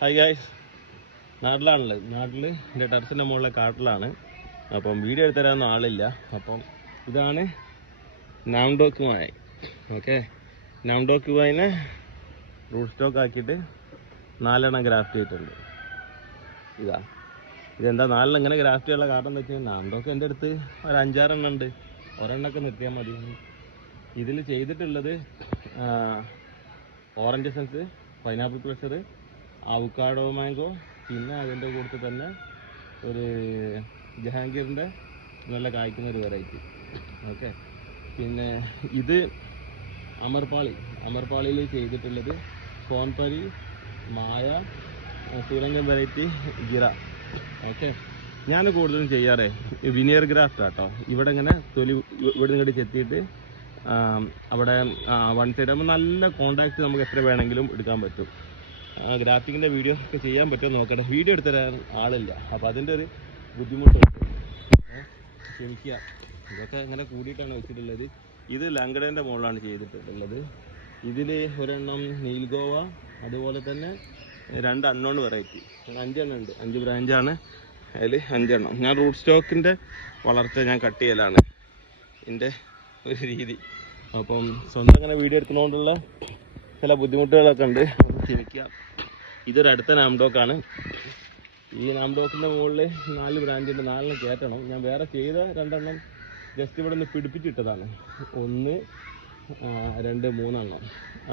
Hi guys, നാട്ടിലാണുള്ളത്. എൻ്റെ ടെറസിൻ്റെ മുകളിലെ കാട്ടിലാണ്. അപ്പം വീഡിയോ എടുത്തരാനൊന്നും ആളില്ല. അപ്പം ഇതാണ് നാംഡോക്ക് മായി. ഓക്കെ, നാംഡോക്ക് മായിനെ റൂട്ട് സ്റ്റോക്ക് ആക്കിയിട്ട് 4 ഗ്രാഫ്റ്റ് ചെയ്തിട്ടുണ്ട്. ഇതെന്താ 4 ഇങ്ങനെ ഗ്രാഫ്റ്റ് ചെയ്യാനുള്ള കാരണം എന്ന് വെച്ച് കഴിഞ്ഞാൽ നാംഡോക്ക് എൻ്റെ അടുത്ത് ഒരു 5-6 ഉണ്ട്. ഒരെണ്ണമൊക്കെ നിർത്തിയാൽ മതി. ഇതിൽ ചെയ്തിട്ടുള്ളത് orange essence, pineapple pleasure, avocado mango, പിന്നെ അതിൻ്റെ കൂട്ടത്തിൽ തന്നെ ഒരു ജഹാംഗീറിൻ്റെ നല്ല കായ്ക്കുന്ന ഒരു വെറൈറ്റി. ഓക്കെ, പിന്നെ ഇത് അമർപാളിയിൽ ചെയ്തിട്ടുള്ളത് കോൺപരി, മായ, ശ്രീലങ്കൻ വെറൈറ്റി ജിറ. ഓക്കെ, ഞാൻ കൂടുതലും ചെയ്യാറേ വിനിയർ ഗ്രാഫ്റ്റ് ആട്ടോ. ഇവിടെ ഇങ്ങനെ തൊലി ഇവിടെ ഇങ്ങോട്ട് ചെത്തിയിട്ട് അവിടെ 1 സൈഡ് ആകുമ്പോൾ നല്ല കോണ്ടാക്ട് നമുക്ക് എത്ര വേണമെങ്കിലും എടുക്കാൻ പറ്റും. ഗ്രാഫ്റ്റിങ്ങിൻ്റെ വീഡിയോ ഒക്കെ ചെയ്യാൻ പറ്റുമോ നോക്കട്ടെ. വീഡിയോ എടുത്തരാൻ ആളില്ല, അപ്പോൾ അതിൻ്റെ ഒരു ബുദ്ധിമുട്ടുണ്ട്. ക്ഷമിക്കുക. ഇതൊക്കെ ഇങ്ങനെ കൂടിയിട്ടാണ് വെച്ചിട്ടുള്ളത്. ഇത് ലങ്കടേൻ്റെ മുകളിലാണ് ചെയ്തിട്ടുള്ളത്. ഇതിൽ ഒരെണ്ണം നീൽഗോവ, അതുപോലെ തന്നെ 2 അൺനോൺ വെറൈറ്റി, 5 എണ്ണം ഉണ്ട്. 5 ബ്രാഞ്ചാണ്, അതിൽ 5 എണ്ണം. ഞാൻ റൂട്ട് സ്റ്റോക്കിൻ്റെ വളർച്ച ഞാൻ കട്ട് ചെയ്യലാണ് എൻ്റെ ഒരു രീതി. അപ്പം സ്വന്തം അങ്ങനെ വീഡിയോ എടുക്കുന്നതുകൊണ്ടുള്ള ചില ബുദ്ധിമുട്ടുകളൊക്കെ ഉണ്ട്, ക്ഷമിക്കുക. ഇതൊരു അടുത്ത നാംഡോക്കാണ്. ഈ നാംഡോക്കിൻ്റെ മുകളിൽ 4 ബ്രാഞ്ചുണ്ട്. 4 കയറ്റണം. ഞാൻ വേറെ ചെയ്ത 2 എണ്ണം ജസ്റ്റ് ഇവിടെ നിന്ന് പിടിപ്പിച്ചിട്ടതാണ്. 1, 2, 3 എണ്ണം.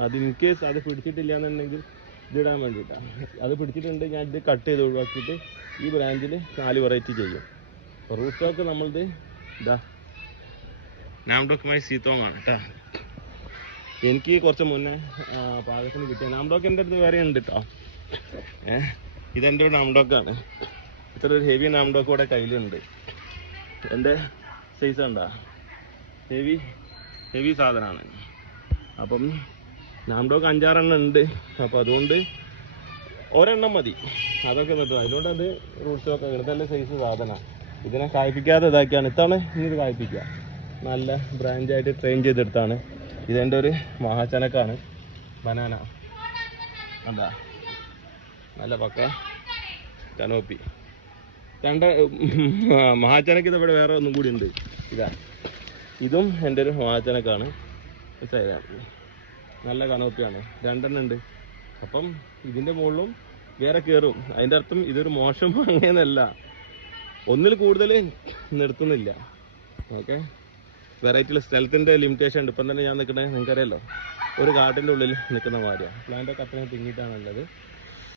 അത് ഇൻ കേസ് അത് പിടിച്ചിട്ടില്ല എന്നുണ്ടെങ്കിൽ ഇതിടാൻ വേണ്ടിയിട്ടാണ്. അത് പിടിച്ചിട്ടുണ്ട്, ഞാൻ ഇത് കട്ട് ചെയ്ത് ഒഴിവാക്കിയിട്ട് ഈ ബ്രാഞ്ചിൽ 4 വെറൈറ്റി ചെയ്യും. അപ്പോൾ റൂട്ട് സ്റ്റോക്ക് നമ്മളത് ഇതാ നാംഡോക്കുമായി സീത്തോങ് ആണ് കേട്ടോ. എനിക്ക് കുറച്ച് മുന്നേ പാകത്തിന് കിട്ടിയ നാംഡോക്ക് എൻ്റെ അടുത്ത് വേറെ ഉണ്ട് കേട്ടോ. ഇതെൻ്റെ ഒരു നാംഡോക്കാണ്. ഇത്ര ഒരു ഹെവി നാംഡോക്ക് ഇവിടെ കയ്യിലുണ്ട്. എൻ്റെ സൈസ് ഉണ്ടോ, ഹെവി സാധനമാണ്. അപ്പം നാംഡോക്ക് 5-6 എണ്ണം ഉണ്ട്. അപ്പോൾ അതുകൊണ്ട് ഒരെണ്ണം മതി, അതൊക്കെ നിട്ടും. അതുകൊണ്ട് അത് റൂട്ട് സ്റ്റോക്ക് അങ്ങനെ തന്നെ സൈസ് സാധനമാണ്. ഇതിനെ കായ്പ്പിക്കാതെ ഇതാക്കിയാണ്. ഇത്താണ് ഇനി കായ്പ്പിക്കുക. നല്ല ബ്രാഞ്ചായിട്ട് ട്രെയിൻ ചെയ്തെടുത്താണ്. ഇതെൻ്റെ ഒരു മഹാചനക്കാണ്, ബനാന. എന്താ നല്ല പക്ക കനോപ്പി. 2 മഹാചനക്ക് ഇതവിടെ വേറെ ഒന്നും കൂടി ഉണ്ട്. ഇതും എൻ്റെ ഒരു മഹാചനക്കാണ്. നല്ല കനോപ്പിയാണ്. 2 എണ്ണം ഉണ്ട്. അപ്പം ഇതിൻ്റെ മുകളിലും വേറെ കയറും. അതിൻ്റെ അർത്ഥം ഇതൊരു മോശം അങ്ങനെയല്ല, ഒന്നിൽ കൂടുതൽ നിർത്തുന്നില്ല. ഓക്കെ, വെറൈറ്റിയിൽ സ്ഥലത്തിൻ്റെ ലിമിറ്റേഷൻ ഉണ്ട്. ഇപ്പം തന്നെ ഞാൻ നിൽക്കണേ നിങ്ങൾക്കറിയാലോ, ഒരു കാട്ടിൻ്റെ ഉള്ളിൽ നിൽക്കുന്ന മാതിരിയാണ്. പ്ലാന്റൊക്കെ അത്രയും തിങ്ങിയിട്ടാണുള്ളത്.